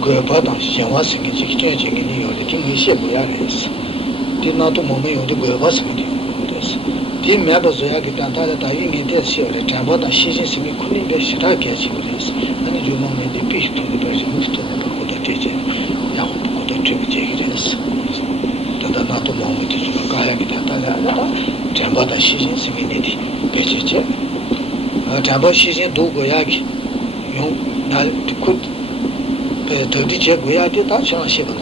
Goyapadan, Yawa Singing, Chicken, or the King Shibuyaris. Did not to Momo, the Goyabasking. The members of Yagitanta dying in their seal, the Tambota, she is me couldn't be Shiraki with this, and you moment the fish to the person moved to the Pagoda teacher. Yahoo, the tributaries. The not to moment to Gayagitanta, Tambota, she is immunity. Pechiche. Tamba, she is do Goyaki. You could. Todice Goyati, that's how she was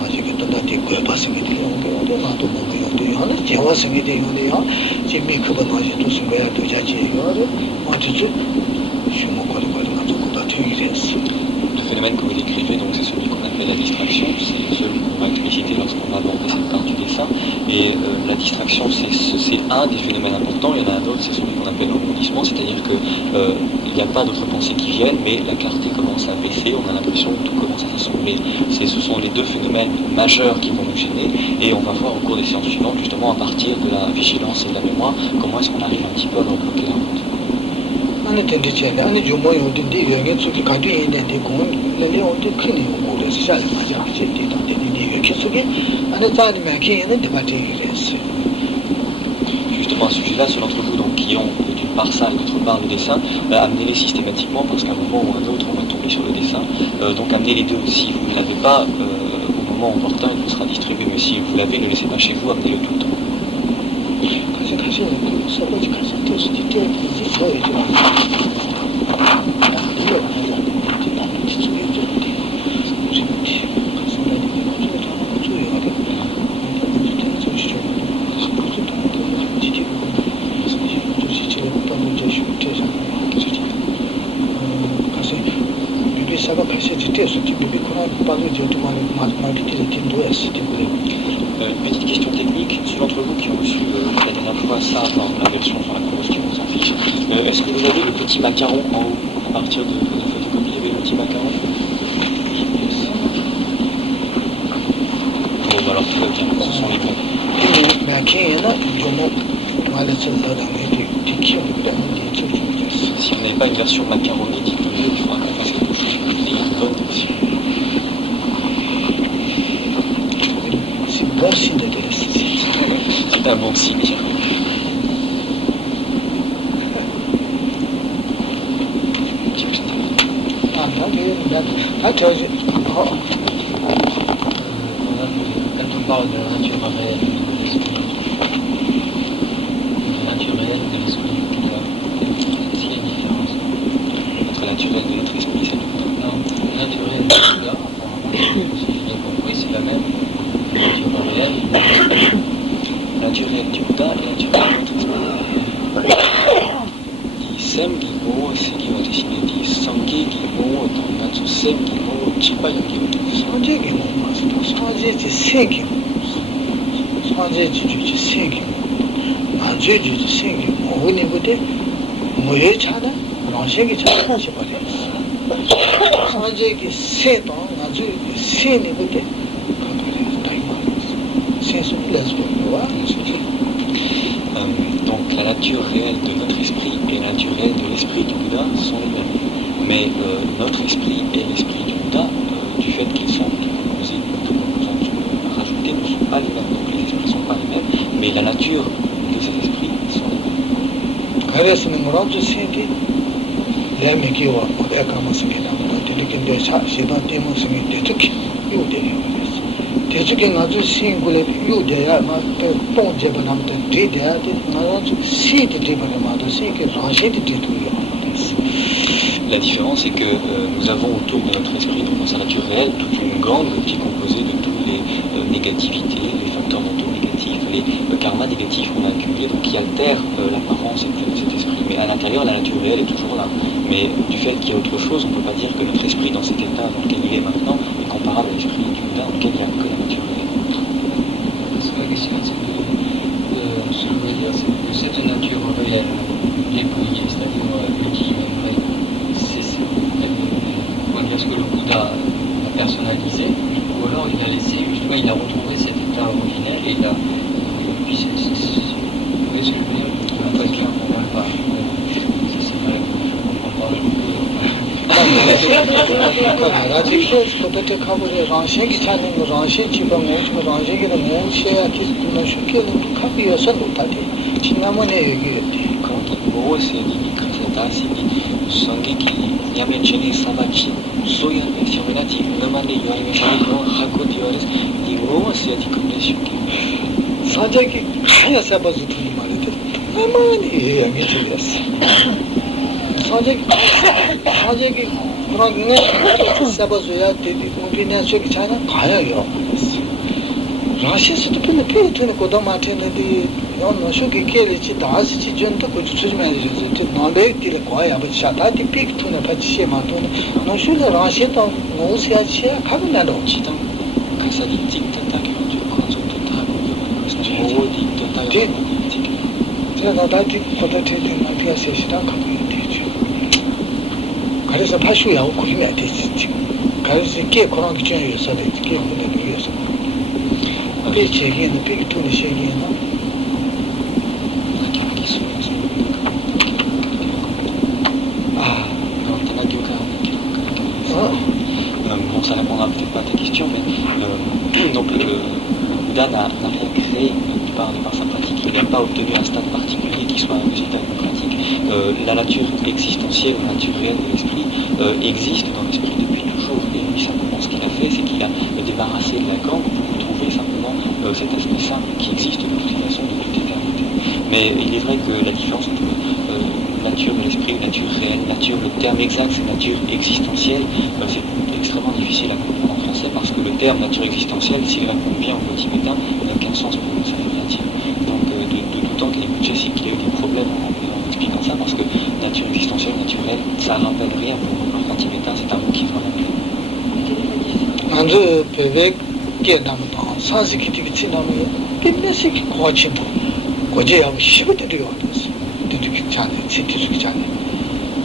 passing it. Not to move the honor, Jawasing it on the honor, Jimmy Kubanoji to Square to Jaji, wanted to Le phénomène que vous décrivez, donc, c'est celui qu'on appelle la distraction, c'est celui qu'on va expliciter lorsqu'on va aborder cette part du dessin. Et la distraction, c'est un des phénomènes importants. Il y en a un autre, c'est celui qu'on appelle l'embondissement, c'est-à-dire qu'il n'y a pas d'autres pensées qui viennent, mais la clarté commence à baisser, on a l'impression que tout commence à s'assombrer. Ce sont les deux phénomènes majeurs qui vont nous gêner, et on va voir au cours des séances suivantes, justement, à partir de la vigilance et de la mémoire, comment est-ce qu'on arrive un petit peu à rebloquer la route. 안에 된지체 안에 조모이 어딘데 여기 저기 가도 있는데 공은 내가 어디 큰이 오고 잘 맞아 같이 되다 되는데 여기 속에 안에 자리 막히는 데마트 이랬어. Justement, à ce sujet-là, ceux d'entre vous donc, qui ont d'une part ça et d'autre part le dessin, amenez-les systématiquement parce qu'à un moment ou un autre, on va tomber sur le dessin. Donc amenez les deux. Si vous ne l'avez pas, au moment opportun, il vous sera distribué. Mais si vous l'avez, ne le laissez pas chez vous, amenez-le tout le temps. Une petite question technique, ceux d'entre vous qui ont reçu la dernière fois ça dans la version sur la combustion, on s'en fiche. Est-ce que vous avez le petit macaron en haut à partir de la photocopie, il y avait le petit macaron? Bon, bah alors tout va bien, ce sont les bons. Si vous n'avez pas une version macaronée, dites-le, il faudra qu'on fasse quelque chose pour que vous ayez une bonne version. Bon signe de c'est un bon signe. Quand on parle de la nature réelle de l'esprit, la nature réelle de l'esprit, est-ce qu'il y a une différence entre la nature réelle de notre esprit, c'est tout? Non, la nature réelle de Bouddha, si j'ai bien compris, c'est la même. La nature réelle du Bouddha et la nature réelle de notre esprit. Sem Gibo, Segiwa Teshine, Sange Gibo, Tongatsu Sem Gibo, Chiba Yogi. Sange Gibo, Sange Sengi, Sange Juju Sengi, Anju Juju Sengi, Unibude, Moye Chana, Ranshegi Chana Shibare. Sange Seton, Anju Senibude, Donc la nature réelle de notre esprit et la nature réelle de l'esprit du Bouddha sont les mêmes. Mais notre esprit et l'esprit du Bouddha, du fait qu'ils sont composés de composantes rajoutées, ne sont pas les mêmes. Donc les esprits ne sont pas les mêmes, mais la nature de ces esprits sont les mêmes. La différence est que nous avons autour de notre esprit, donc dans sa nature réelle, toute une gangue qui est composée de toutes les négativités, les facteurs mentaux négatifs, les karmas négatifs qu'on a accumulés, donc qui altèrent l'apparence de cet esprit. Mais à l'intérieur, la nature réelle est toujours là. Mais du fait qu'il y a autre chose, on ne peut pas dire que notre esprit, dans cet état dans lequel il est maintenant, est comparable à l'esprit du Bouddha dans lequel il n'y a que la nature réelle. Parce que la question, c'est que ce que je veux dire, c'est que cette nature réelle dépouillée, c'est-à-dire ultime, vraie, on va dire ce que le Bouddha a personnalisé, ou alors il a laissé, justement, il a retrouvé cet état originel et il a. Puis vous voyez ce que je veux dire? Je ne pas clair pour moi, pas. Ça c'est vrai, je ne comprends pas. Gros, c'est di Songeki Yamechini Samaki Soya Sionati Namane Yorimeshiko Hako Diores di Gros, c'est di connexion Sajaki Kaya Sabazu to Malite. Amani Yamitis. Sajaki Ragna Sabazuya did Ubina China Kaya Yomis. Rashis to put the pay to the Kodomatin the Yonoshuki Kelichi, Dasi Junta, which is managers, did not make the Koya, but Shatati pick to the Pachima, no sugar Rashita, no Sia, Cabanado. Casadi Tic-Tac, Dati Kodate and Piazza community. Carissa Pashu, how could you make this? Carissa K. Koran change so that it came with the years. A big shaking and the big tuna shaking. Bon, ça répondra peut-être pas à ta question, mais donc le Bouddha n'a rien créé par sa pratique, il n'a pas obtenu un stade particulier qui soit un résultat démocratique. La nature existentielle, la nature réelle de l'esprit existe dans l'esprit depuis toujours, et lui simplement ce qu'il a fait, c'est qu'il a débarrassé de la gangue pour retrouver simplement cet aspect simple qui existe de toute façon, de toute éternité. Mais il est vrai que la différence entre nature de l'esprit, nature réelle, nature, le terme exact c'est nature existentielle, c'est extrêmement difficile à comprendre en français parce que le terme nature existentielle, s'il répond bien au mot tibétain, n'a aucun sens pour nous, ça veut rien dire. Donc de tout temps qu'il y a eu des problèmes en expliquant ça parce que nature existentielle, naturelle, ça ne rappelle rien pour nous. En tibétain, c'est un mot qui doit rappeler.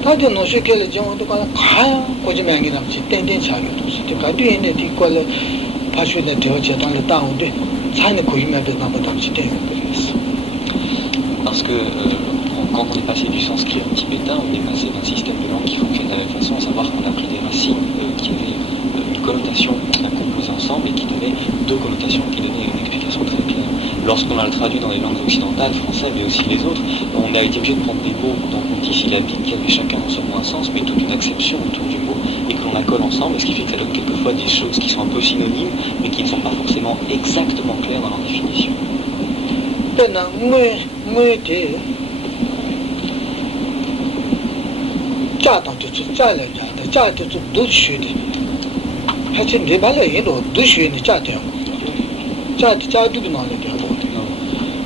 다들 노쇼케를 정도 가야 고지명이 남지 땡땡 차기도 있지. 가디에 디 걸 파슈네 되어져 당에 다운데 차이는 고지명에 남다 남지 땡 그랬어. Parce que quand on est passé du sanskrit au tibétain, on est passé d'un système de langue qui fonctionne de la même façon, à savoir qu'on a pris des racines qui avaient une connotation à composer ensemble et qui donnaient deux connotations qui donnaient une explication très claire. Lorsqu'on a le traduit dans les langues occidentales, français mais aussi les autres, on a été obligé de prendre des mots donc multisyllabiques qui avaient chacun non seulement un sens mais toute une acception autour du mot et que l'on accole ensemble, ce qui fait que ça donne quelquefois des choses qui sont un peu synonymes mais qui ne sont pas forcément exactement claires dans leur définition.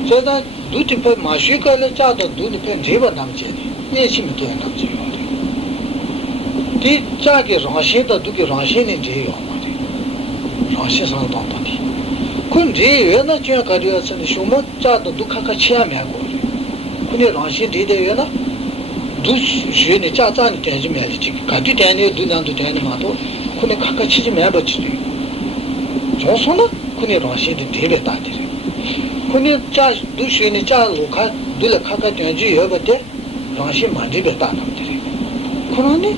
제가 두티페 마시가를 짜도 두티페 제바 남제니 예심이 또 남제 디 짜게 라시다 두게 라시니 제요 말이 라시상 당당히 근데 왜나 제가 가려서 쇼모 짜도 두카카 치야면고 근데 라시 디데요나 두시니 짜짜니 되지 말지 가디 되네 두난도 되네 마도 근데 카카 치지 매버지 조선은 근데 라시디 데베다데 그니 자 두시니 자 로카 둘 카카 된지 여버데 라시 만디베 따남들이 그러니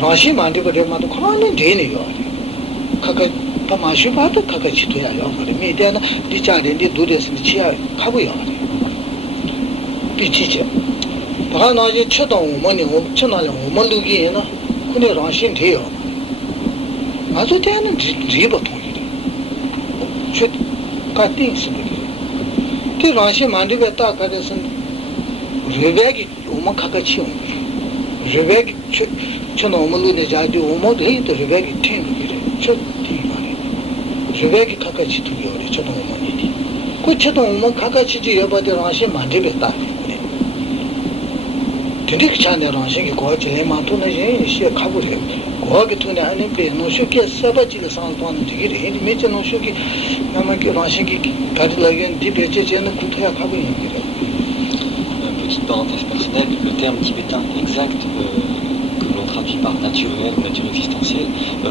라시 만디베 마도 그러니 되네요 카카 파마시 바도 카카 치토야요 그래 미데나 디자렌디 두데스니 치야 가고요 비치죠 바나지 쳐동 뭐니 엄청나게 오만루기에나 그네 라시 돼요 아주 되는 리버 통이래 쉿 가띵스 그 라시 만디베 딱 가려서 레베기 오만 카카치오 레베기 저는 오물루네 자디 오모도 해도 레베기 탱그기래 저디 말이 레베기 카카치도 요리 저는 오만이디 그 저도 오만 카카치지 여버데 라시 만디베 딱 그래 되게 차네 라시기 고치에 만토네 시 가보래 거기 돈이 아닌 배 노쇼게 세바지를 상도하는 되게 해 메제 노쇼기 나만게 라시기 가지라겐 디베제제는 구토야 가고 있는 거예요. Petite parenthèse personnelle, le terme tibétain exact que l'on traduit par nature réelle ou nature existentielle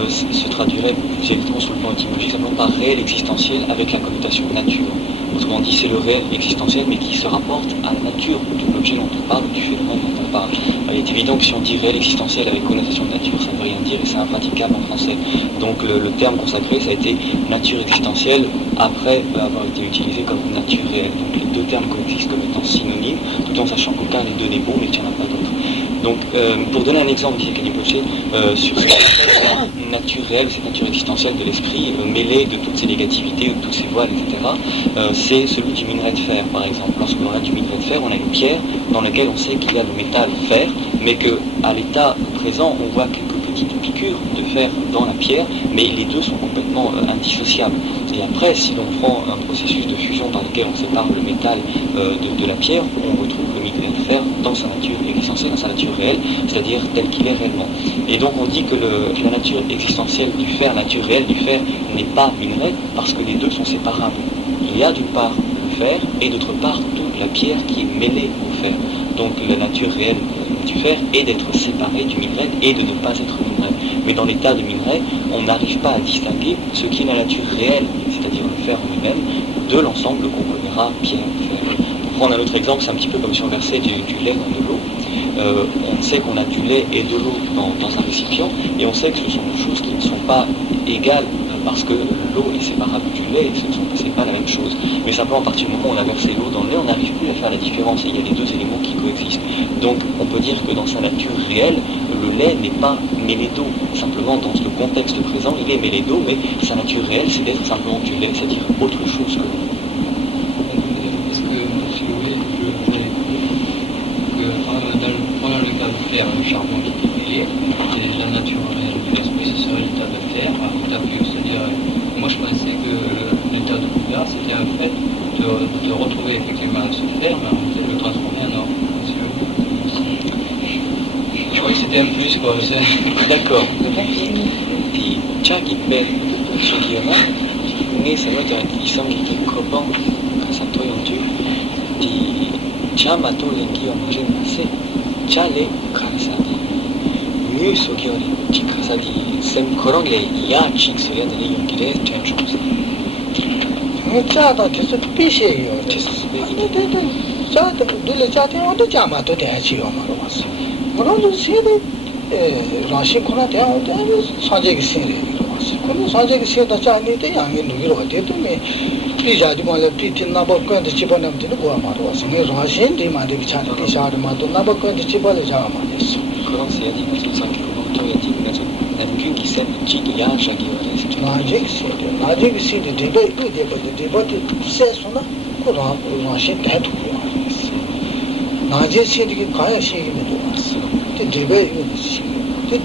se traduirait plus exactement sur le plan étymologique simplement par réel existentiel avec la connotation nature. Autrement dit, c'est le réel existentiel mais qui se rapporte à la nature de l'objet dont on parle, du phénomène dont on parle. Il est évident que si on dit réel existentiel avec connotation de nature, ça ne veut rien dire et c'est impraticable en français. Donc le terme consacré, ça a été nature existentielle après avoir été utilisé comme nature réelle. Donc les deux termes coexistent comme étant synonymes, tout en sachant qu'aucun des deux n'est bon, mais qu'il n'y en a pas d'autre. Donc pour donner un exemple, disait Kenny Pochet, sur cette nature réelle, cette nature existentielle de l'esprit, mêlée de toutes ces négativités, de tous ces voiles, etc., c'est celui du minerai de fer, par exemple. Lorsque l'on a du minerai de fer, on a une pierre dans laquelle on sait qu'il y a le métal fer, mais qu'à l'état présent, on voit quelques petites piqûres de fer dans la pierre, mais les deux sont complètement indissociables. Et après, si l'on prend un processus de fusion par lequel on sépare le métal de la pierre, on retrouve le minerai de fer dans sa nature existentielle, dans sa nature réelle, c'est-à-dire tel qu'il est réellement. Et donc on dit que la nature existentielle du fer, la nature réelle du fer, n'est pas minerai parce que les deux sont séparables. Il y a d'une part le fer et d'autre part toute la pierre qui est mêlée au fer. Donc la nature réelle du fer est d'être séparé du minerai et de ne pas être minerai. Mais dans l'état de minerai, on n'arrive pas à distinguer ce qui est la nature réelle, c'est-à-dire le fer en lui-même, de l'ensemble qu'on connaîtra pierre, fer. Pour prendre un autre exemple, c'est un petit peu comme si on versait du lait dans de l'eau. On sait qu'on a du lait et de l'eau dans un récipient, et on sait que ce sont des choses qui ne sont pas égales parce que l'eau est séparable du lait et ce n'est pas la même chose. Mais simplement à partir du moment où on a versé l'eau dans le lait, on n'arrive plus à faire la différence et il y a les deux éléments qui coexistent. Donc on peut dire que dans sa nature réelle, le lait n'est pas mêlé d'eau. Simplement dans le contexte présent, il est mêlé d'eau, mais sa nature réelle, c'est d'être simplement du lait, c'est-à-dire autre chose que l'eau. Est-ce que, si vous voulez, pendant le cas de fer, le charbon qui est mêlé, et la nature réelle de l'esprit, ce serait l'état de terre, l'état pur, c'est-à-dire, moi je pensais que l'état de Bouddha, c'était un fait de retrouver effectivement ce fer, mais en fait de le transformer en or. Je crois que c'était un plus, quoi. D'accord. Thì cha kịp bên sự kia đó nghe sẽ nói cho thì xong thì có bông sắp thôi ông chứ thì cha mà tôi lên kia mà trên mà sẽ cha lấy khai sa đi như số kia đi chỉ khai sa đi xem có rong lấy ya chỉ số ya để dùng cái đấy trên chỗ cha đó thì rất bí xế rồi thì cha đó đối cha thì ông đó cha mà tôi để chỉ ông mà rồi mà nó sẽ đấy 라시 코나 대한 사제기 신이 이러면서 그 사제기 신다 자니데 양이 누기로 되더니 비자지 말에 비틴나 버건데 집어내면 되는 거야 말이야. 생에 라시인데 말이 비차는 비샤르마도 나버건데 집어내 잡아 말이었어. 그런 세야지 무슨 그거토야지 그래서 남균 기세 지도야 자기가 나제기 신이 되게 되게 세서나 그 라시 대도 말이었어. 나제 신이 가야 신이 되었어. 디베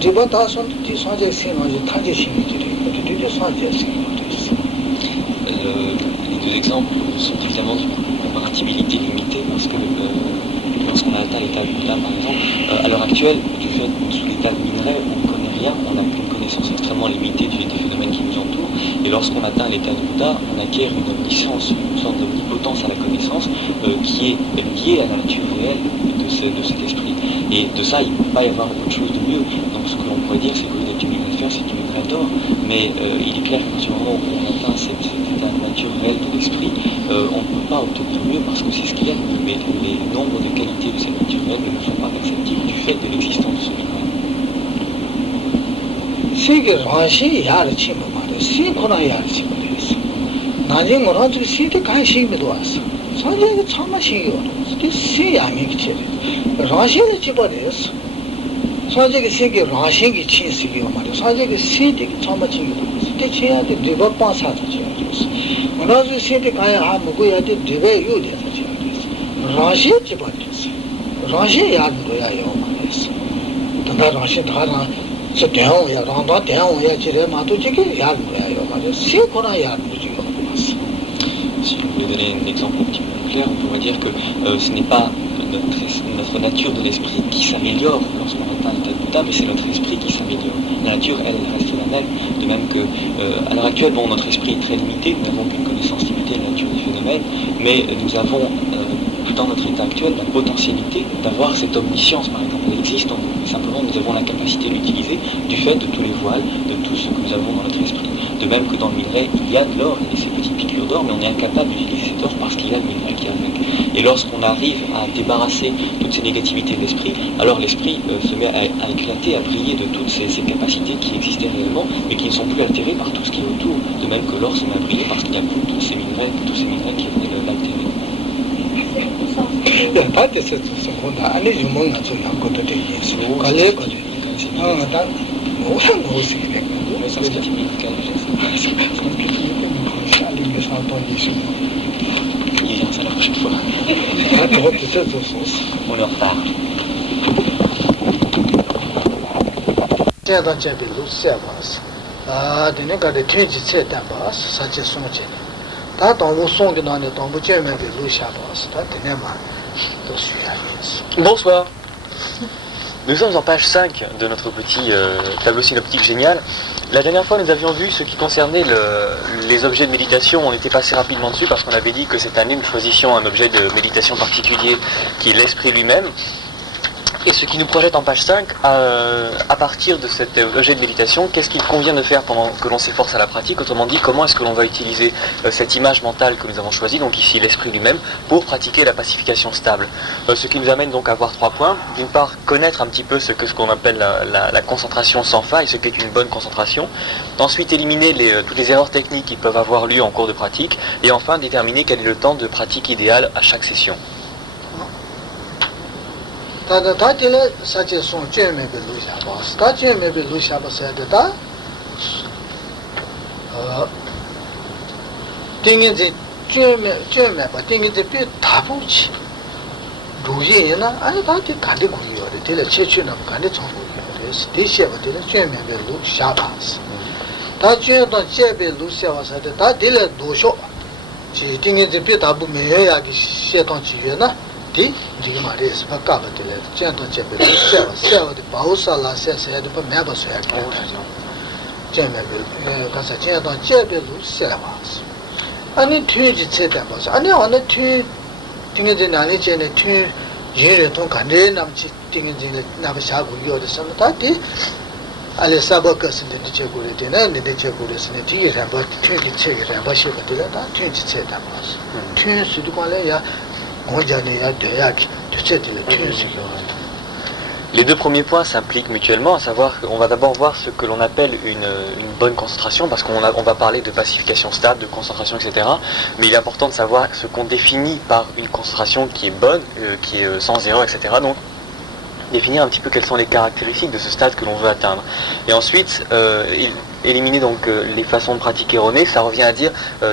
디베 다선 디 사제 신하지 타제 신이들이 디베 사제 신이들이. Les deux exemples sont évidemment d'une comparabilité limitée parce que lorsqu'on a atteint l'état de Bouddha par exemple, à l'heure actuelle, du fait sous l'état de minerai, on ne connaît rien, on n'a qu'une connaissance extrêmement limitée des phénomènes qui nous entourent, et lorsqu'on atteint l'état de Bouddha, on acquiert une omniscience, une sorte d'omnipotence à la connaissance qui est liée à la nature réelle de cet esprit. Et de ça, il ne peut pas y avoir autre chose de mieux. Donc ce que l'on pourrait dire, c'est que du minerai de fer, c'est du minerai d'or. Mais il est clair qu'à partir du moment où on atteint cette nature réelle de l'esprit, on ne peut pas obtenir mieux parce que c'est ce qu'il y a. Mais les nombres de qualités de cette nature réelle ne sont pas perceptibles du fait de l'existence de ce minerai. C'est que Rashi Yarchi Mamara, c'est qu'on a Yarchi Mamara. Najing Raji, c'est que quand je me dois. Sanjay que Chamashi, c'est Yamik. Rashi is Chibaris. Sanjay is saying Rashi is cheese. Sanjay is saying Chamachi. The chair, the river pass at the chairs. Raji said the Kaya Hamuguya did the way you did the chairs. Rashi is Chibaris. Rashi Yaduya Yomanis. The Rashi Dana, so down, Randa down, Yachirema to Chiki Yaduya Yomanis. See Kona Yaduya. Si vous voulez donner un exemple un petit peu plus clair, on pourrait dire que ce n'est pas notre nature de l'esprit qui s'améliore lorsqu'on atteint l'état de Bouddha, mais c'est notre esprit qui s'améliore. La nature, elle reste la même, de même que, à l'heure actuelle, bon, notre esprit est très limité, nous n'avons qu'une connaissance limitée de la nature des phénomènes, mais nous avons dans notre état actuel, la potentialité d'avoir cette omniscience, par exemple. Elle existe en nous, mais simplement nous avons la capacité de l'utiliser du fait de tous les voiles, de tout ce que nous avons dans notre esprit. De même que dans le minerai, il y a de l'or, il y a ces petites piqûres d'or, mais on est incapable d'utiliser cet or parce qu'il y a le minerai qui est avec. Et lorsqu'on arrive à débarrasser toutes ces négativités de l'esprit, alors l'esprit se met à éclater, à briller de toutes ces capacités qui existaient réellement, mais qui ne sont plus altérées par tout ce qui est autour. De même que l'or se met à briller parce qu'il n'y a plus tous ces minerais qui venaient l'altérer. 다들 세세고다 아니 주문나 저 양고도 되게 있어. 갈래 거지. 다 모상 모시게 Le sens scientifique, il vient ça la prochaine fois. On est en retard. 现在这边路线吧是，的那个的天气菜单吧是啥子送去的？他当我送的那里，当我见面的路线吧是，他的那嘛都需要认识。 Bonsoir. Nous sommes en page 5 de notre petit tableau synoptique génial. La dernière fois, nous avions vu ce qui concernait les objets de méditation. On était passé rapidement dessus parce qu'on avait dit que cette année, nous choisissions un objet de méditation particulier qui est l'esprit lui-même. Et ce qui nous projette en page 5, à partir de cet objet de méditation, qu'est-ce qu'il convient de faire pendant que l'on s'efforce à la pratique? Autrement dit, comment est-ce que l'on va utiliser cette image mentale que nous avons choisie, donc ici l'esprit lui-même, pour pratiquer la pacification stable. Ce qui nous amène donc à voir 3 points. D'une part, connaître un petit peu ce qu'on appelle la concentration sans faille, ce qu'est une bonne concentration. Ensuite, éliminer toutes les erreurs techniques qui peuvent avoir lieu en cours de pratique. Et enfin, déterminer quel est le temps de pratique idéal à chaque session.他这个实际上卷面的录下吧，他卷面的录下吧是的，他定义在卷面吧，定义在比大步去，录音人呢，按他的干的可以的，对了，切去那么干的从可以的，是这些吧，对了，卷面的录下吧是，他卷到这边录下吧是的，他对了录下，是定义在比大步没有呀的写到几月呢？ 디 지금 말이에요. 바꿔버들. 쟤도 제베 세워도 바우살라 세세도 뭐 매버서야 돼. 제메벨 가서 쟤도 제베로 세워봤어. 아니 뒤지 제대 봐서. 아니 어느 뒤 등에지 나니 쟤네 뒤 예를 통 간데 남지 등에지 나버 샤고 요도 섬다디 알레 사버커스데 제고레 되네 네 제고레스네 뒤에 한번 뒤지 체게 한번 쉬거든. 다 뒤지 제대 봐서. 뒤 수도 관래야 Les deux premiers points s'impliquent mutuellement, à savoir qu'on va d'abord voir ce que l'on appelle une bonne concentration, parce qu'on va parler de pacification stable, de concentration, etc. Mais il est important de savoir ce qu'on définit par une concentration qui est bonne, qui est sans erreur, etc. Donc, définir un petit peu quelles sont les caractéristiques de ce stade que l'on veut atteindre. Et ensuite, éliminer donc les façons de pratiquer erronées, ça revient à dire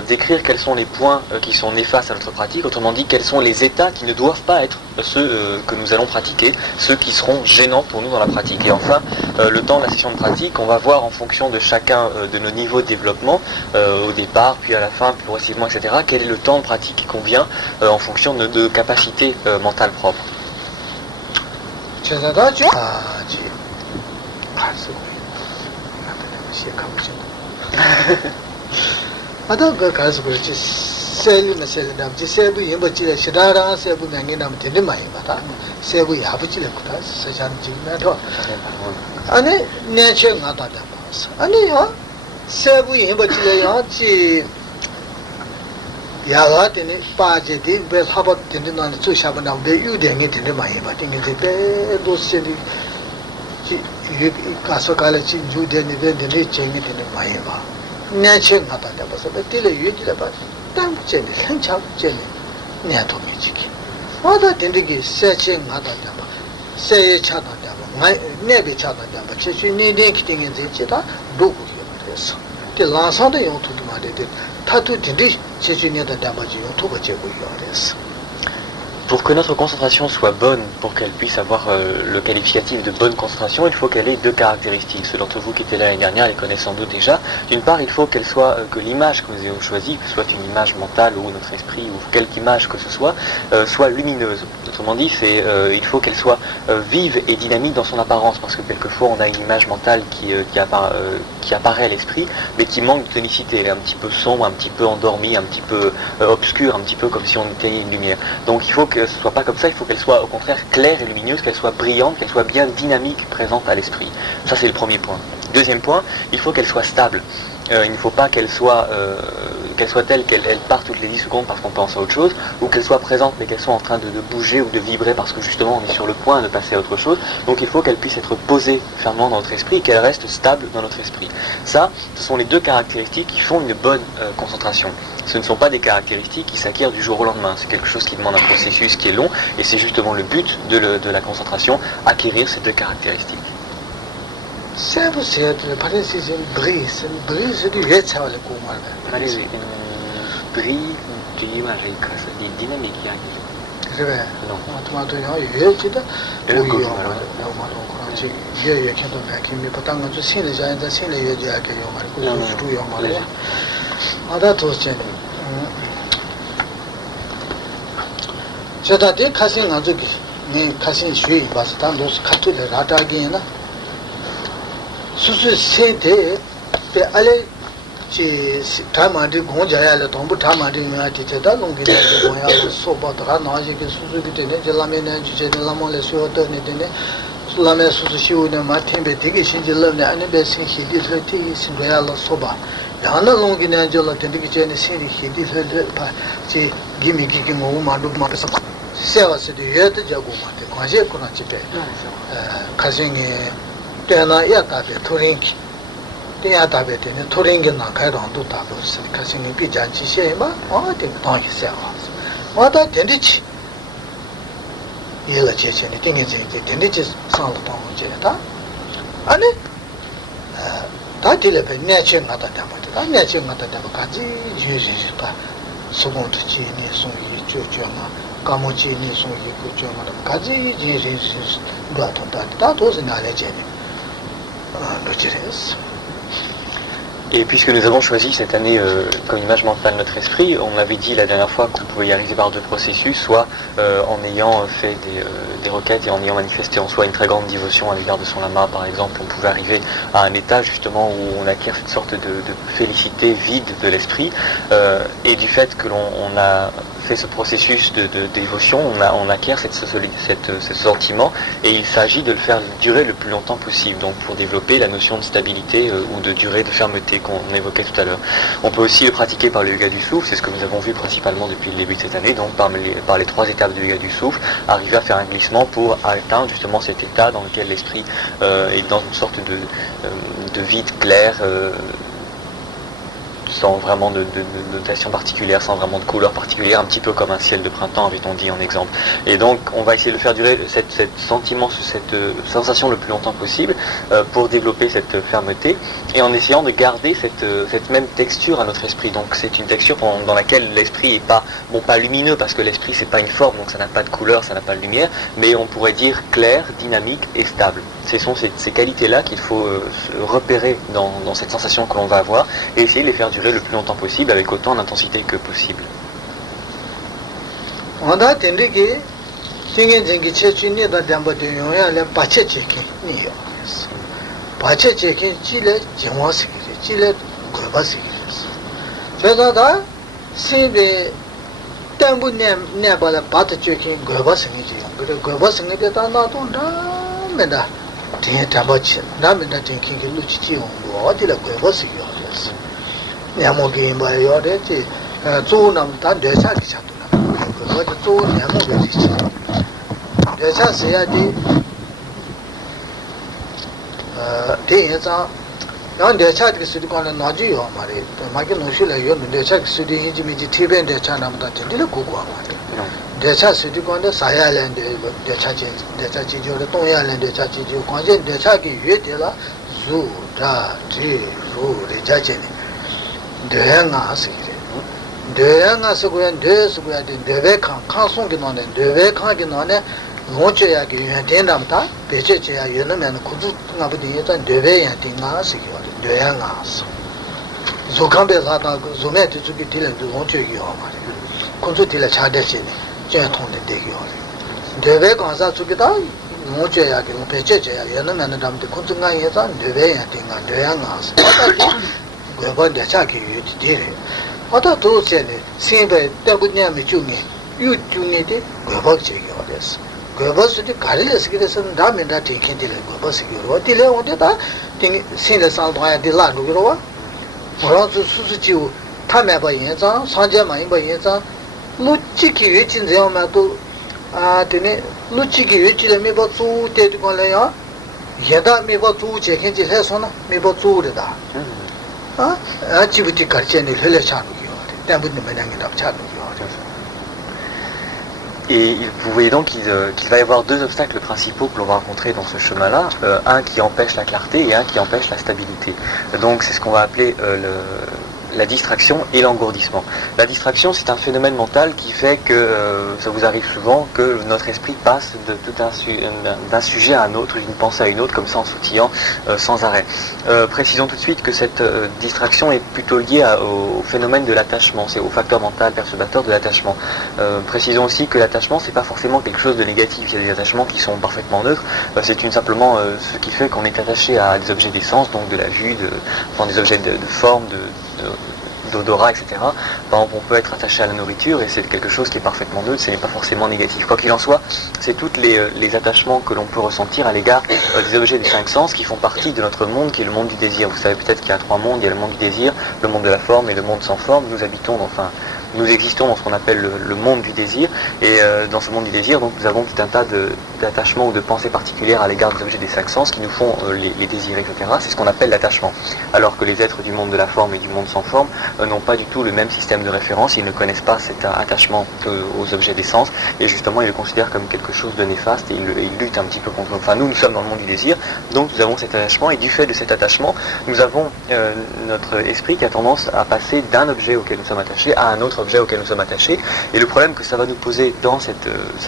décrire quels sont les points qui sont néfastes à notre pratique, autrement dit quels sont les états qui ne doivent pas être ceux que nous allons pratiquer, ceux qui seront gênants pour nous dans la pratique. Et enfin, le temps de la session de pratique, on va voir en fonction de chacun de nos niveaux de développement, au départ, puis à la fin, plus progressivement, etc., quel est le temps de pratique qui convient en fonction de capacités mentales propres. 아다가 가서 그렇지 셀리나 셀리나 세부 임버지에 시다라 세부 명이나면 되는 말이다. 세부 야부지를 거다. 세상 지면도 아니 내체 나다다 봤어. 아니야 세부 임버지에 야지 야가 되네 빠지디 배 하버 되는 난 주샤번나 배 유대행이 되는 말이야. 띵게 배 도시디 가서 갈지 주대니 되는 체행이 되는 말이야. 내체 나다다 봤어. 배틀에 유지를 봤어. 땅제네 생차제네 내도미지기 와다 된디기 세체 나다다 봐. 세에 차다다 봐. 내비 차다다 봐. 최신이 내기딩에 제치다 로고게 그래서. 그 라산의 용토도 말이데 타투 된디 최신이다 담아지 용토가 제고 그래서. Pour que notre concentration soit bonne, pour qu'elle puisse avoir le qualificatif de bonne concentration, il faut qu'elle ait 2 caractéristiques. Ceux d'entre vous qui étaient là l'année dernière les connaissent sans doute déjà. D'une part, il faut qu'elle soit, que l'image que nous ayons choisie, que ce soit une image mentale ou notre esprit ou quelque image que ce soit lumineuse. Autrement dit, il faut qu'elle soit vive et dynamique dans son apparence, parce que quelquefois on a une image mentale qui apparaît à l'esprit, mais qui manque de tonicité. Elle est un petit peu sombre, un petit peu endormie, un petit peu obscure, un petit peu comme si on éteignait une lumière. Donc il faut que que ce soit pas comme ça, il faut qu'elle soit au contraire claire et lumineuse, qu'elle soit brillante, qu'elle soit bien dynamique, présente à l'esprit. Ça c'est le premier point. Deuxième point, il faut qu'elle soit stable. Il ne faut pas qu'elle soit telle qu'elle part toutes les 10 secondes parce qu'on pense à autre chose, ou qu'elle soit présente mais qu'elle soit en train de bouger ou de vibrer parce que justement on est sur le point de passer à autre chose. Donc il faut qu'elle puisse être posée fermement dans notre esprit et qu'elle reste stable dans notre esprit. Ça, ce sont les deux caractéristiques qui font une bonne concentration. Ce ne sont pas des caractéristiques qui s'acquièrent du jour au lendemain. C'est quelque chose qui demande un processus qui est long et c'est justement le but de la concentration, acquérir ces deux caractéristiques. C'est une brise du Yetsaval Kumar. Brise du dynamique. C'est vrai. Non. 수수 세대 때 알레 지 다만디 공자야를 동부 다만디 미아티 제다 농기데 고야 소바더라 나지게 수수기 때네 jel라메네 지제네 라몰레 수어더네 되네 술라메 수수 시우네 마템베 되게 신질럽네 아니베 신히디 설티 신도야로 소바 야나 농기네 jel라 되게 제네 신히 히디 설파 지 기미기기 뭐 마도 마서 세와스디 예드 자고 마테 과제 코나 집에 가생에 때나 약간의 토링기 때야 답에는 토링기 나가랑도 답을 가슴이 비잔지 시에마 어디 당기세요. 와다 된디치 얘가 제전에 땡겨지게 된디치 상도 당문제다. 아니 다들에 내친 나다 담았다. 내친 나다 담아 같이 유지지다. 소본도 지니 송이 쪼쪼나 까모지니 송이 고쪼나 같이 유지지 다 도스 나래제니. Et puisque nous avons choisi cette année comme image mentale notre esprit, on avait dit la dernière fois qu'on pouvait y arriver par deux processus, soit en ayant fait des requêtes et en ayant manifesté en soi une très grande dévotion à l'égard de son lama par exemple, on pouvait arriver à un état justement où on acquiert cette sorte de félicité vide de l'esprit, et du fait que l'on a fait ce processus de dévotion, on acquiert ce sentiment, et il s'agit de le faire durer le plus longtemps possible, donc pour développer la notion de stabilité ou de durée, de fermeté qu'on évoquait tout à l'heure. On peut aussi le pratiquer par le yoga du souffle, c'est ce que nous avons vu principalement depuis le début de cette année, donc par les 3 étapes du yoga du souffle, arriver à faire un glissement pour atteindre justement cet état dans lequel l'esprit est dans une sorte de vide clair, sans vraiment de notation particulière, sans vraiment de couleur particulière, un petit peu comme un ciel de printemps, avait-on dit en exemple. Et donc, on va essayer de faire durer cette sensation le plus longtemps possible pour développer cette fermeté, et en essayant de garder cette même texture à notre esprit. Donc, c'est une texture dans laquelle l'esprit est pas lumineux, parce que l'esprit c'est pas une forme, donc ça n'a pas de couleur, ça n'a pas de lumière, mais on pourrait dire clair, dynamique et stable. Ce sont ces qualités-là qu'il faut repérer dans cette sensation que l'on va avoir, et essayer de les faire durer le plus longtemps possible avec autant d'intensité que possible. On a entendu que tingin chechini da damba de yoya le pache cheki ni yo. Pache cheki chile jingwa sikiri, chile goba sikiri. Cheda da sibe tembu ne bala pat cheki goba sikiri. Goba sikiri da na to da meda tin tamba chi, da meda tin ki lu chi chi on di la goba sikiri. Nyamogi yo de chi zo nam ta de cha ki cha tu na ko zo nyamogi chi de cha se ya di de yin za yang de cha ki su di kon na ji yo ma re ma ki no shi la yo de cha ki su di yin ji mi ji ti ben de cha nam da de le ko ko ma de cha su di kon de sa ya len de cha ji jo de dong ya len de cha ji jo kon je de cha ki yue de la zu da ji ru de cha ji 되어가 쓰기래. 되어가 쓰고야 되어서고야 되베 칸송기 너네 되베 칸기 너네 모체야기 된담다 배제제야 연으면 구두가 부디에다 되베야 된가 쓰기와 되어가 쓰. 조칸베사다 조메 주기 딜렌도 모체기요 말이. 군수 딜에 차대시네. 제 통데 되기요. 되베 가사 주기다 모체야기 배제제야 연으면 담데 군수가에다 되베야 된가 되어가 쓰. When the Chaki did it. What are those in it? Same by Tabunyami Juni, 유튜브에 거박 제기하랬어. 거박스도 가르레스기에서 라면다 테킨들을 거박스기로 딜레 온데다 팅 신레상 동아야들 라루기로 뭐라서 수수지우 타매바 인자 산제만 인바 인자 루치기 외진제마도 아 되네 루치기 외지를 메바 주 때도 걸려요 예다 메바 주 제겐지 해서나 메바 주르다 아 아치부티 가르치는 흘려차루기요 때문에 매장이다 차루기요 Et vous voyez donc qu'il va y avoir deux obstacles principaux que l'on va rencontrer dans ce chemin-là, un qui empêche la clarté et un qui empêche la stabilité. Donc c'est ce qu'on va appeler la distraction et l'engourdissement. La distraction, c'est un phénomène mental qui fait que, ça vous arrive souvent, que notre esprit passe d'un sujet à un autre, d'une pensée à une autre, comme ça en sautillant sans arrêt. Précisons tout de suite que cette distraction est plutôt liée au phénomène de l'attachement, c'est au facteur mental perturbateur de l'attachement. Précisons aussi que l'attachement, c'est pas forcément quelque chose de négatif, il y a des attachements qui sont parfaitement neutres, c'est simplement ce qui fait qu'on est attaché à des objets d'essence, donc de la vue, des objets de forme, d'odorat, etc. Par exemple, on peut être attaché à la nourriture et c'est quelque chose qui est parfaitement neutre, ce n'est pas forcément négatif. Quoi qu'il en soit, c'est tous les attachements que l'on peut ressentir à l'égard des objets des cinq sens qui font partie de notre monde, qui est le monde du désir. Vous savez peut-être qu'il y a trois mondes, il y a le monde du désir, le monde de la forme et le monde sans forme. Nous existons dans ce qu'on appelle le monde du désir, et dans ce monde du désir, donc, nous avons tout un tas d'attachements ou de pensées particulières à l'égard des objets des cinq sens qui nous font les désirs, etc. C'est ce qu'on appelle l'attachement. Alors que les êtres du monde de la forme et du monde sans forme n'ont pas du tout le même système de référence, ils ne connaissent pas cet attachement aux objets des sens, et justement ils le considèrent comme quelque chose de néfaste, et ils luttent un petit peu contre nous. Enfin, nous sommes dans le monde du désir, donc nous avons cet attachement, et du fait de cet attachement, nous avons notre esprit qui a tendance à passer d'un objet auquel nous sommes attachés à un autre objet auquel nous sommes attachés. Et le problème que ça va nous poser dans cette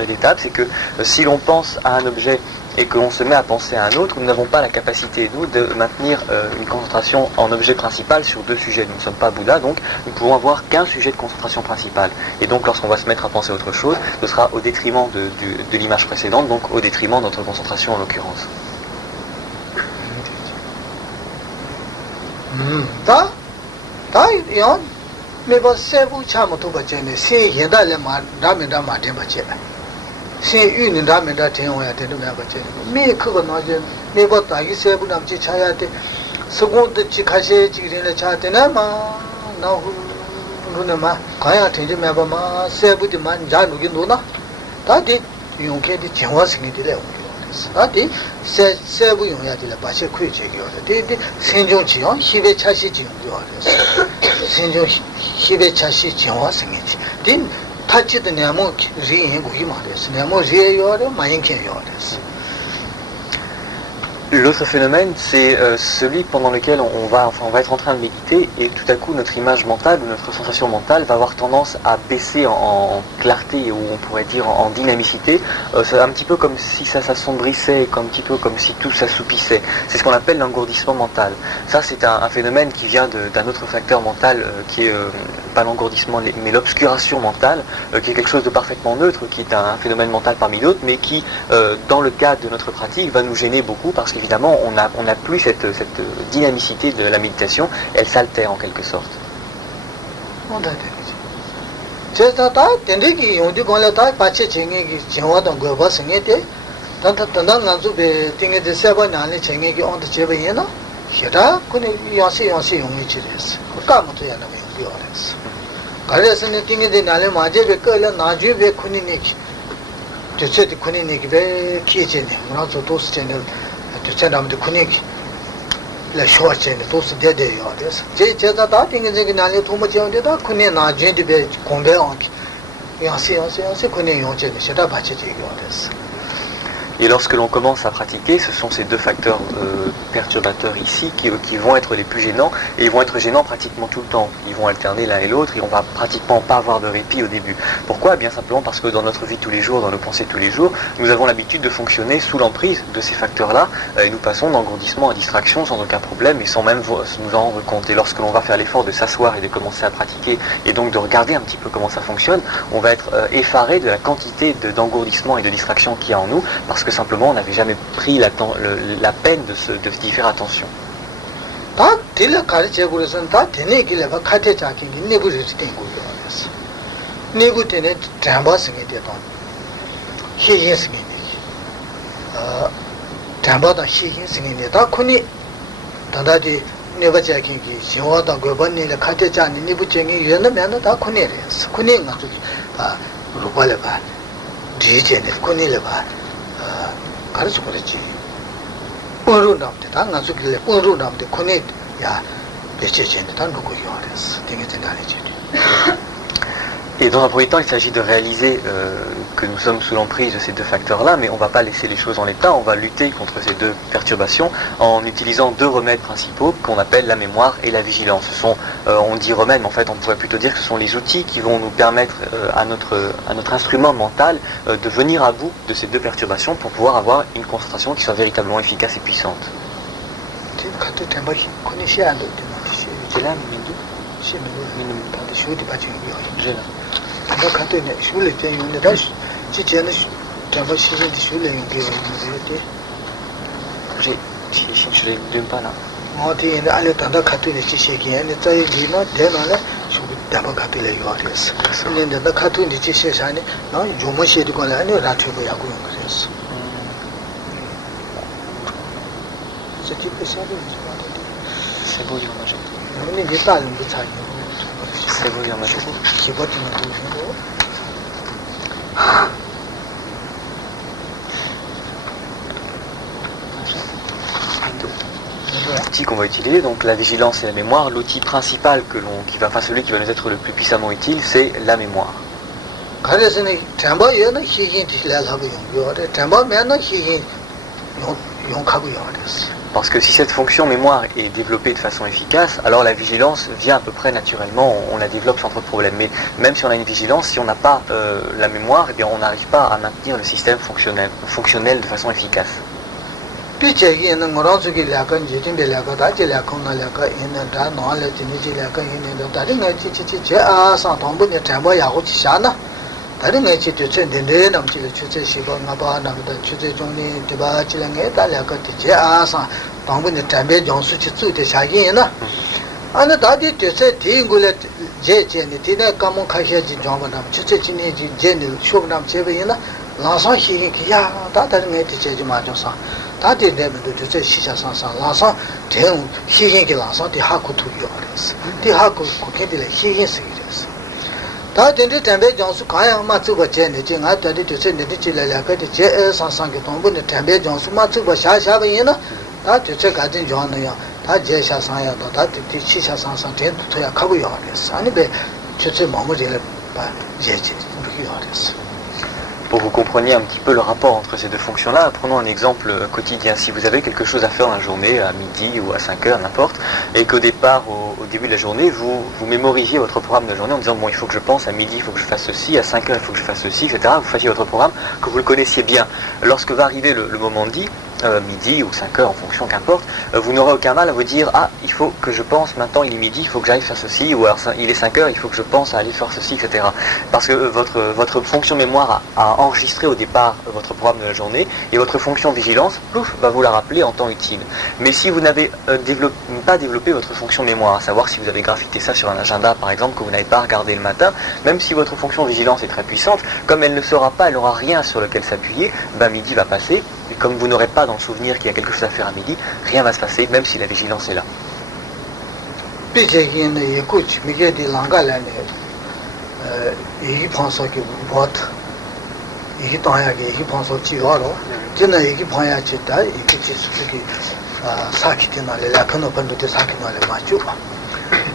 étape, c'est que si l'on pense à un objet et que l'on se met à penser à un autre, nous n'avons pas la capacité, nous, de maintenir une concentration en objet principal sur deux sujets. Nous ne sommes pas Bouddha, donc nous ne pouvons avoir qu'un sujet de concentration principale. Et donc lorsqu'on va se mettre à penser à autre chose, ce sera au détriment de l'image précédente, donc au détriment de notre concentration en l'occurrence. 메바 세부 참도 버전에 세 현달에 라면다 마데 버전 세 유는 라면다 대용해야 되는 거 버전 매 그거 나제 메바 다이 세부 남지 차야 돼 서고도 지 가시 지리는 차되나 마 나후 누나마 가야 되지 메바마 세부디 만 자루기 누나 다디 용케디 정화생이 되래 다디 세부 용해야 되라 바시 쿠이지기요 데데 생존지요 희배 차시 지용도 생존 희배 차시 정화생이지 딘 타치도 내모 리행 고기 말했어 내모 리에요래 마인케요래. L'autre phénomène, c'est celui pendant lequel on va être en train de méditer et tout à coup notre image mentale ou notre sensation mentale va avoir tendance à baisser en clarté ou on pourrait dire en dynamicité. C'est un petit peu comme si ça s'assombrissait, un petit peu comme si tout s'assoupissait. C'est ce qu'on appelle l'engourdissement mental. Ça, c'est un phénomène qui vient d'un autre facteur mental qui est pas l'engourdissement mais l'obscuration mentale, qui est quelque chose de parfaitement neutre, qui est un phénomène mental parmi d'autres, mais qui, dans le cadre de notre pratique, va nous gêner beaucoup parce que évidemment, on n'a plus cette dynamicité de la méditation, elle s'altère en quelque sorte. 전담도 군이 라 쇼체네 도스 데데요데스 제자다 띵게제 나리 토모지온데다 군이 나제데 베 공배온 야시야시 군이 용제네 셔다 바체지요데스. Et lorsque l'on commence à pratiquer, ce sont ces deux facteurs perturbateurs ici qui vont être les plus gênants, et ils vont être gênants pratiquement tout le temps. Ils vont alterner l'un et l'autre et on va pratiquement pas avoir de répit au début. Pourquoi ? Bien simplement parce que dans notre vie de tous les jours, dans nos pensées de tous les jours, nous avons l'habitude de fonctionner sous l'emprise de ces facteurs-là, et nous passons d'engourdissement à distraction sans aucun problème et sans même nous en rendre compte. Et lorsque l'on va faire l'effort de s'asseoir et de commencer à pratiquer, et donc de regarder un petit peu comment ça fonctionne, on va être effaré de la quantité d'engourdissement et de distraction qu'il y a en nous, parce que simplement on n'avait jamais pris la peine d'y faire attention. 니구테네 잠바스게 되던 희인스게 잠바다 희인스게 다 코니 다다디 네바자기기 시와다 고번니를 카테자니 니부쟁이 유연하면 다 코니레스 코니 가지고 로발레 봐 디제네 코니레 봐 가르쳐 버렸지 오르남데 다 가지고래 오르남데 코니 야 배치제네 다 놓고 요레스 되게 된다니지. Et dans un premier temps, il s'agit de réaliser que nous sommes sous l'emprise de ces deux facteurs-là, mais on ne va pas laisser les choses en l'état, on va lutter contre ces deux perturbations en utilisant deux remèdes principaux qu'on appelle la mémoire et la vigilance. Ce sont, on dit remèdes, mais en fait on pourrait plutôt dire que ce sont les outils qui vont nous permettre à notre instrument mental de venir à bout de ces deux perturbations pour pouvoir avoir une concentration qui soit véritablement efficace et puissante. Je les donne pas là. C'est beau, c'est beau, L'outil qu'on va utiliser, donc la vigilance et la mémoire, l'outil principal celui qui va nous être le plus puissamment utile, c'est la mémoire. Parce que si cette fonction mémoire est développée de façon efficace, alors la vigilance vient à peu près naturellement, on la développe sans trop de problème. Mais même si on a une vigilance, si on n'a pas la mémoire, eh bien on n'arrive pas à maintenir le système fonctionnel de façon efficace. 다른 애치 되는데 남치를 주제 시범 나봐 남다 주제 종리 디바 지랑에 달려가 되지 아사 방문에 담배 정수치 주대 사기에나 아니 다디 되세 디인굴에 제제니 디네 까몽 카셔지 정보남 주제 지내지 제니 쇼남 제베이나 라사 희기야 다다른 애치 제지 마줘서 다디 내면도 주제 시자상상 라사 대응 희기기 라사 디 하고 두요레스 디 하고 고케디레 희기스기레스 다 된데 담배 정수 가야 맞주고 제네 제가 다들 되는데 지라라가 제 상상게 동분의 담배 정수 맞주고 샤샤베이나 다 되체 가진 좋아요 다 제샤상야도 다 뒤치샤 상상 된 도야 가고 요랬어 아니 배 저체 마무리를 봐 제제 요랬어. Pour que vous compreniez un petit peu le rapport entre ces deux fonctions-là, prenons un exemple quotidien. Si vous avez quelque chose à faire dans la journée, à midi ou à 5 heures, n'importe, et qu'au départ, au début de la journée, vous mémorisiez votre programme de la journée en disant, bon, il faut que je pense, à midi, il faut que je fasse ceci, à 5 heures, il faut que je fasse ceci, etc. Vous fassiez votre programme, que vous le connaissiez bien. Lorsque va arriver le moment dit, midi ou 5 heures, en fonction, qu'importe, vous n'aurez aucun mal à vous dire, ah, il faut que je pense, maintenant il est midi, il faut que j'aille faire ceci, ou alors il est 5 heures, il faut que je pense à aller faire ceci, etc. Parce que votre fonction mémoire a enregistré au départ votre programme de la journée, et votre fonction vigilance, plouf, va vous la rappeler en temps utile. Mais si vous n'avez pas développé votre fonction mémoire, à savoir si vous avez graffité ça sur un agenda, par exemple, que vous n'avez pas regardé le matin, même si votre fonction vigilance est très puissante, comme elle ne saura pas, elle n'aura rien sur lequel s'appuyer, ben midi va passer, et comme vous n'aurez pas dans le souvenir qu'il y a quelque chose à faire à midi, rien va se passer, même si la vigilance est là.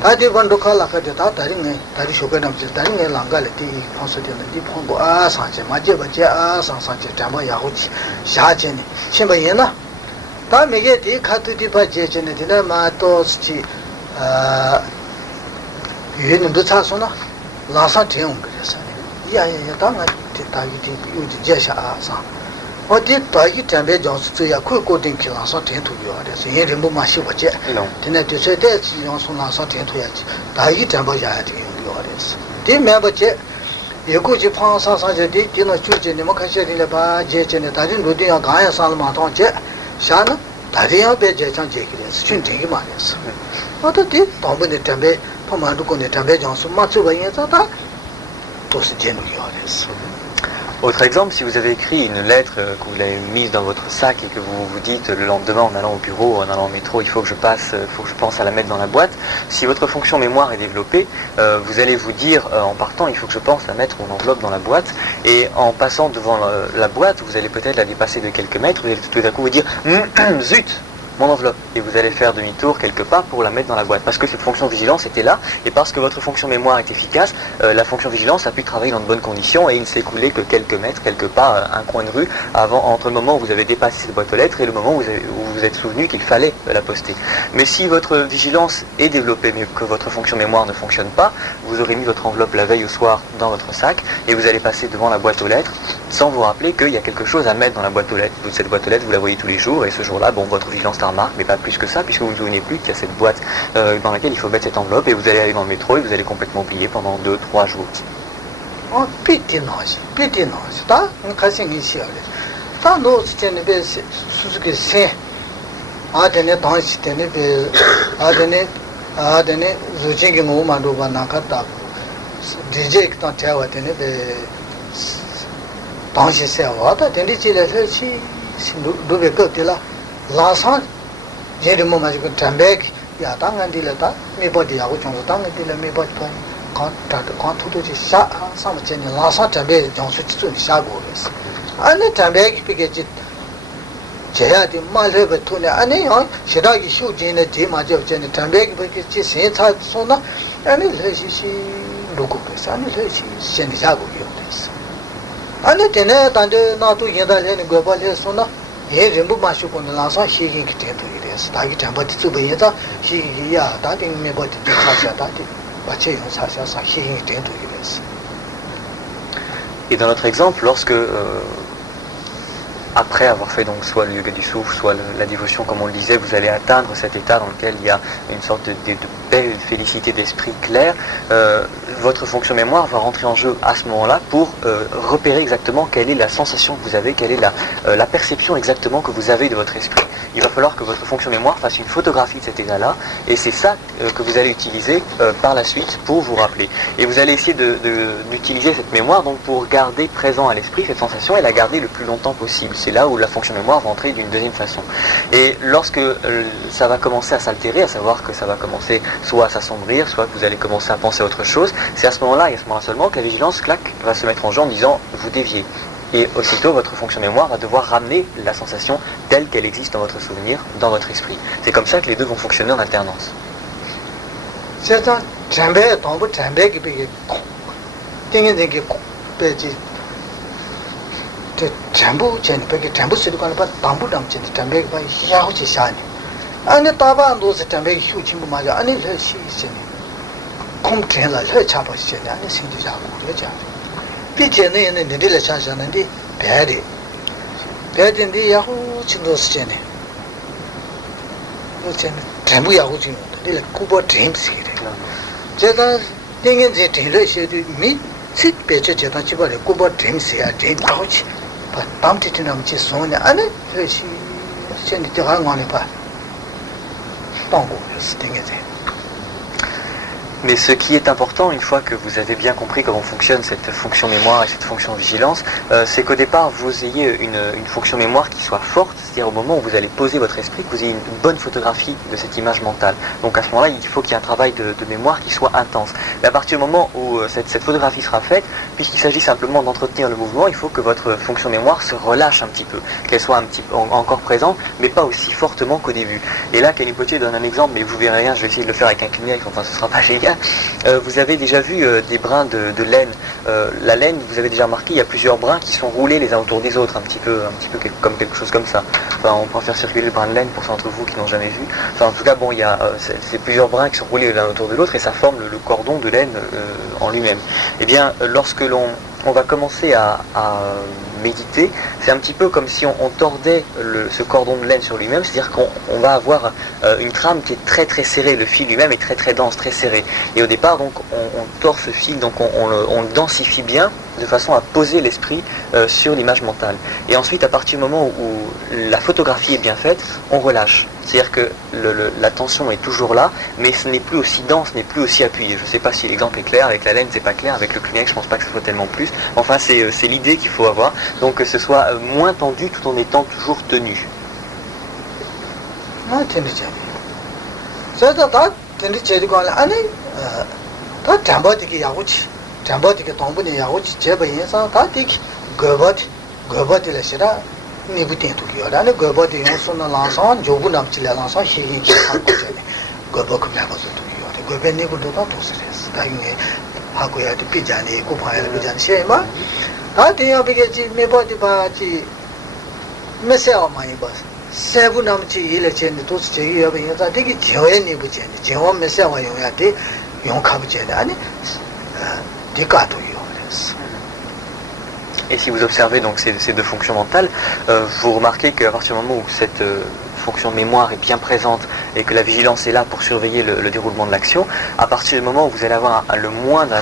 다디 번도칼라카데 다다링에 다리 쇼베남지 다링에 랑갈에 디 폰서데는 디 폰고 아상제 마제바제 아상상제 담아 야고치 샤제니 심바예나 다메게 디 카투디 바제제네 디나 마토스치 유는도 차소나 라산 대용 그래서 야야야 당아 다이디 유지 제샤 아상 어디 다이 담배 정수야 코코딩 키라서 텐투요 그래서 얘는 뭐 마시 버제 근데 저때 지용수 나서 텐투야지 다이 담배 야야 돼요 그래서 디매버제 예고지 방사사제디 디노 주제니 뭐 카셔리래 봐 제제네 다른 로디야 가야 살마도 제 샤나 다리야 베제장 제기래서 춘쟁이 말이었어 어디 담배 담배 포만도 거네 담배 정수 맞추고 얘기하다 都是见到有的是。 Autre exemple, si vous avez écrit une lettre que vous l'avez mise dans votre sac et que vous vous dites le lendemain en allant au bureau, en allant au métro, il faut que je pense à la mettre dans la boîte. Si votre fonction mémoire est développée, vous allez vous dire en partant, il faut que je pense à mettre mon enveloppe dans la boîte. Et en passant devant la boîte, vous allez peut-être la dépasser de quelques mètres, vous allez tout à coup vous dire zut, mon enveloppe, et vous allez faire demi-tour quelque part pour la mettre dans la boîte, parce que cette fonction vigilance était là, et parce que votre fonction mémoire est efficace, la fonction vigilance a pu travailler dans de bonnes conditions, et il ne s'est écoulé que quelques mètres, quelque part, un coin de rue, entre le moment où vous avez dépassé cette boîte aux lettres et le moment où vous vous êtes souvenu qu'il fallait la poster. Mais si votre vigilance est développée, mais que votre fonction mémoire ne fonctionne pas, vous aurez mis votre enveloppe la veille au soir dans votre sac, et vous allez passer devant la boîte aux lettres, sans vous rappeler qu'il y a quelque chose à mettre dans la boîte aux lettres. Cette boîte aux lettres, vous la voyez tous les jours, et ce jour-là, bon, votre vigilance remarque, mais pas plus que ça, puisque vous ne vous souvenez plus qu'il y a cette boîte dans laquelle il faut mettre cette enveloppe, et vous allez aller dans le métro et vous allez complètement oublier pendant 2-3 jours. Lasan jadi mau masuk ke Jambek ya tangan di letak mebot dia aku cuma tangan di letak mebot pun kan tuh je sa sama jenis lasan Jambek jangan suci tu ni sa gores ane Jambek pikir jaya di malah betul ni ane yang sedang isu jenis di macam jenis Jambek pikir jenis saya sona ane lesi si lugu kes ane lesi jenis sa gores ane jenis tanda natu yang dah jenis gua boleh sona 예 전부 마시고 나서 희귀 기대도 이래서 다기 잠바티 주변에다 희귀야 다딩 메버티 차샤 다디 마치 용사샤사 희귀 기대도 이래서. Et dans notre exemple, lorsque après avoir fait donc soit le yoga du souffle, soit la dévotion comme on le disait, vous allez atteindre cet état dans lequel il y a une sorte de paix, une félicité d'esprit clair, votre fonction mémoire va rentrer en jeu à ce moment-là pour repérer exactement quelle est la sensation que vous avez, quelle est la perception exactement que vous avez de votre esprit. Il va falloir que votre fonction mémoire fasse une photographie de cet état-là, et c'est ça que vous allez utiliser par la suite pour vous rappeler. Et vous allez essayer d'utiliser cette mémoire donc pour garder présent à l'esprit cette sensation et la garder le plus longtemps possible. C'est là où la fonction mémoire va entrer d'une deuxième façon. Et lorsque ça va commencer à s'altérer, à savoir que ça va commencer soit à s'assombrir, soit que vous allez commencer à penser à autre chose, c'est à ce moment-là et à ce moment-là seulement que la vigilance, clac, va se mettre en jeu en disant vous déviez. Et aussitôt, votre fonction mémoire va devoir ramener la sensation telle qu'elle existe dans votre souvenir, dans votre esprit. C'est comme ça que les deux vont fonctionner en alternance. 전부 전백이 전부 쓰리고 봐 담부 담진 전백이 봐 야우지 샤니 아니 따바노스 전백이 휴친부 맞아 아니 시시니 컴트라 해 잡아 시니 아니 생기자고 그러자 비제네는 내리를 찾았는데 배인데 야후 친도 쓰잖아 그렇잖아 전부 야우지 내가 쿠버 드림스이래 제가 땡인제 드르셔도 미 sit 제가 집어래 쿠버 드림스야 드림 나오지 Mais ce qui est important, une fois que vous avez bien compris comment fonctionne cette fonction mémoire et cette fonction vigilance, c'est qu'au départ, vous ayez une fonction mémoire qui soit forte, c'est-à-dire au moment où vous allez poser votre esprit, que vous ayez une bonne photographie de cette image mentale. Donc à ce moment-là, il faut qu'il y ait un travail de mémoire qui soit intense. Mais à partir du moment où cette photographie sera faite, puisqu'il s'agit simplement d'entretenir le mouvement, il faut que votre fonction mémoire se relâche un petit peu, qu'elle soit un petit peu encore présente, mais pas aussi fortement qu'au début. Et là, Kenny Potier donne un exemple, mais vous verrez rien, je vais essayer de le faire avec un Kleenex, enfin ce sera pas génial. Vous avez déjà vu des brins de laine. La laine, vous avez déjà remarqué, il y a plusieurs brins qui sont roulés les uns autour des autres, un petit peu comme quelque chose comme ça. Enfin, on peut faire circuler le brin de laine pour ceux d'entre vous qui n'ont jamais vu. Enfin, en tout cas, bon, il y a c'est plusieurs brins qui sont roulés l'un autour de l'autre et ça forme le cordon de laine en lui-même. Eh bien, lorsque on va commencer à méditer, c'est un petit peu comme si on tordait ce cordon de laine sur lui-même, c'est-à-dire qu'on va avoir une trame qui est très très serrée, le fil lui-même est très très dense, très serré. Et au départ, donc, on tord ce fil, donc on le densifie bien, de façon à poser l'esprit sur l'image mentale. Et ensuite, à partir du moment où la photographie est bien faite, on relâche. C'est-à-dire que la tension est toujours là, mais ce n'est plus aussi dense, n'est plus aussi appuyé. Je ne sais pas si l'exemple est clair, avec la laine c'est pas clair, avec le Kleenex je pense pas que ce soit tellement plus. Enfin c'est l'idée qu'il faut avoir, donc que ce soit moins tendu tout en étant toujours tenu. nibu ten tuki yo dane gobo de yon suna lansan jobu nam chile lansan higi ki haku jane gobo ku meba su tuki yo de gobe nibu do ta to sres da yunge haku ya de pi jane ku pa ya de jane she ma da de yo bige ji mebo de ba ji mese o mai ba sebu nam chi ile chen de to se yo be ya de ki joye nibu chen de jowa mese wa yo ya de yon ka bu jane ani de ka to yo des. Et si vous observez donc ces deux fonctions mentales, vous remarquez qu'à partir du moment où cette fonction de mémoire est bien présente et que la vigilance est là pour surveiller le déroulement de l'action, à partir du moment où vous allez avoir la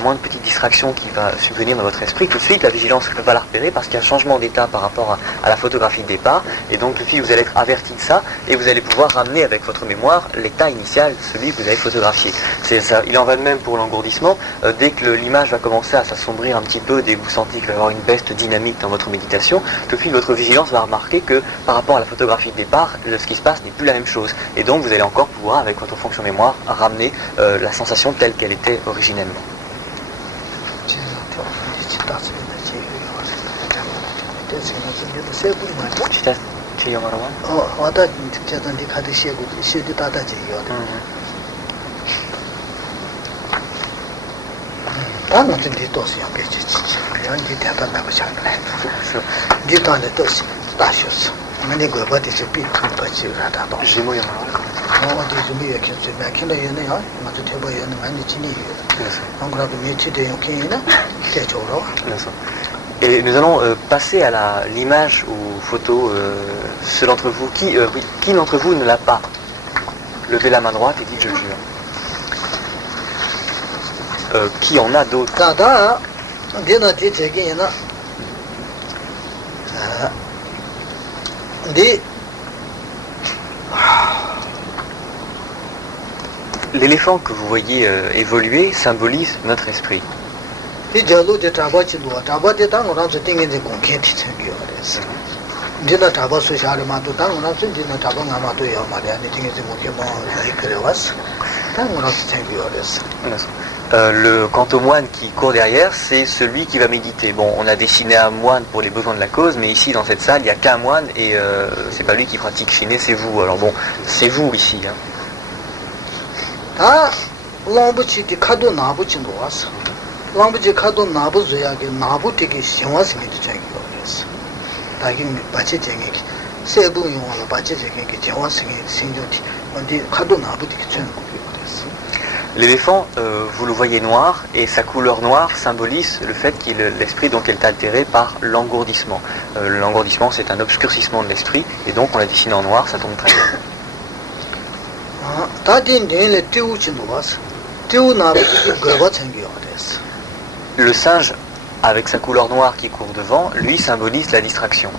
moindre petite distraction qui va subvenir dans votre esprit, tout de suite la vigilance va la repérer parce qu'il y a un changement d'état par rapport à la photographie de départ, et donc depuis vous allez être averti de ça et vous allez pouvoir ramener avec votre mémoire l'état initial, celui que vous avez photographié. C'est ça. Il en va de même pour l'engourdissement. Dès que l'image va commencer à s'assombrir un petit peu, dès que vous sentez qu'il va y avoir une baisse de dynamique dans votre méditation, tout de suite votre vigilance va remarquer que par rapport à la photographie de départ, ce qui se passe n'est plus la même chose. Et donc vous allez encore pouvoir, avec votre fonction mémoire, ramener la sensation telle qu'elle était originellement. Et nous allons passer à l'image ou photo. Ceux d'entre vous, qui d'entre vous ne l'a pas? Levez la main droite et dites je jure. Qui en a d'autres? L'éléphant que vous voyez évoluer symbolise notre esprit. Quant au moine qui court derrière, c'est celui qui va méditer. Bon, on a dessiné un moine pour les besoins de la cause, mais ici dans cette salle, il n'y a qu'un moine et c'est pas lui qui pratique Shiné, c'est vous. Alors bon, c'est vous ici. L'éléphant, vous le voyez noir, et sa couleur noire symbolise le fait que l'esprit donc est altéré par l'engourdissement. L'engourdissement, c'est un obscurcissement de l'esprit, et donc on l'a dessiné en noir, ça tombe très bien. Le singe, avec sa couleur noire qui court devant, lui symbolise la distraction.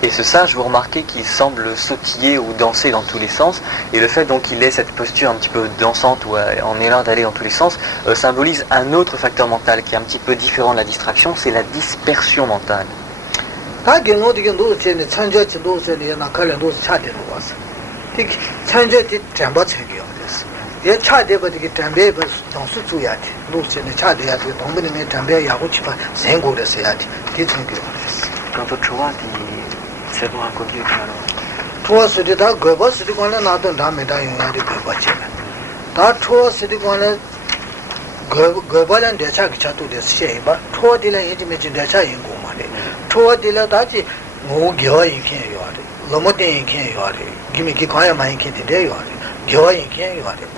Et ce singe, vous remarquez qu'il semble sautiller ou danser dans tous les sens, et le fait donc qu'il ait cette posture un petit peu dansante ou en élan d'aller dans tous les sens symbolise un autre facteur mental qui est un petit peu différent de la distraction, c'est la dispersion mentale. Quant au Chowa, c'est vous raconter Tua City, that Goba City, one another Dameda, you had to go watch it. That Tua City, one Goba and Dechak Chatu the same, but Tua Dilla intimate in Decha in Gomade. Tua Dilla Dachi, no Gyoa in Ken Yard, Lomote in Ken Yard, give me Kikoya Mine Ken in Day Yard, Gyoa in Ken Yard.